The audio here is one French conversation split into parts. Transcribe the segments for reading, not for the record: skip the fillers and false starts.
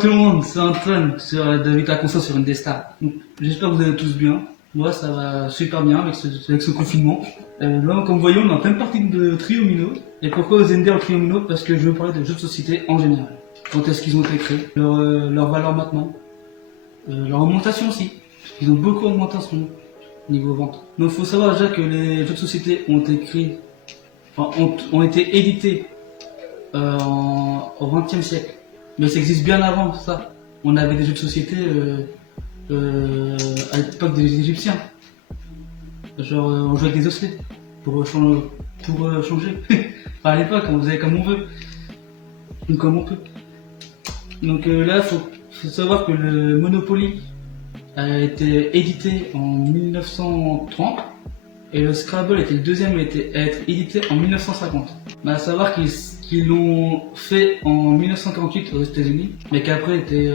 tout le monde, c'est Antoine de Vita Console sur Indestar. J'espère que vous allez tous bien. Moi ça va super bien avec ce confinement. Là comme vous voyez on est en pleine partie de Triomino. Et pourquoi vous aimez bien le Triomino? Parce que je veux parler de jeux de société en général. Quand est-ce qu'ils ont été créés, leur valeur maintenant, leur augmentation aussi. Ils ont beaucoup augmenté en ce moment, niveau vente. Donc il faut savoir déjà que les jeux de société ont été créés, ont été édités au XXe siècle. Mais ça existe bien avant ça. On avait des jeux de société à l'époque des Égyptiens. Genre on jouait avec des osselets pour changer. Enfin, à l'époque on faisait comme on veut. Donc comme on peut. Donc là faut savoir que le Monopoly a été édité en 1930 et le Scrabble était le deuxième à être édité en 1950. À savoir qu'ils l'ont fait en 1948 aux États-Unis, mais qu'après était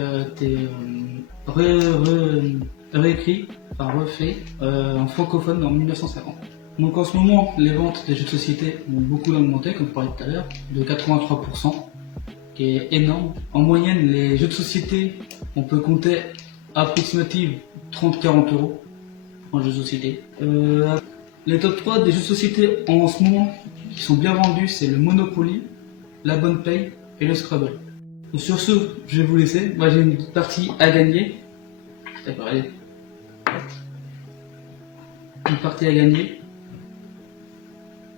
réécrit, refait en francophone en 1950. Donc en ce moment, les ventes des jeux de société ont beaucoup augmenté, comme je parlais tout à l'heure, de 83%, qui est énorme. En moyenne, les jeux de société, on peut compter approximative 30-40 euros en jeux de société. Les top 3 des jeux de société en ce moment qui sont bien vendus, c'est le Monopoly, la Bonne Paye et le Scrabble. Donc sur ce, je vais vous laisser. Moi j'ai une petite partie à gagner. D'accord, allez. Une partie à gagner.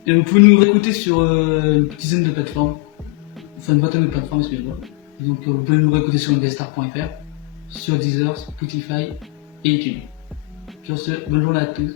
Et vous pouvez nous réécouter sur une dizaine de plateformes. Enfin une vingtaine de plateformes, excusez-moi. Donc vous pouvez nous réécouter sur indestar.fr, sur Deezer, Spotify et YouTube. Sur ce, bonne journée à tous.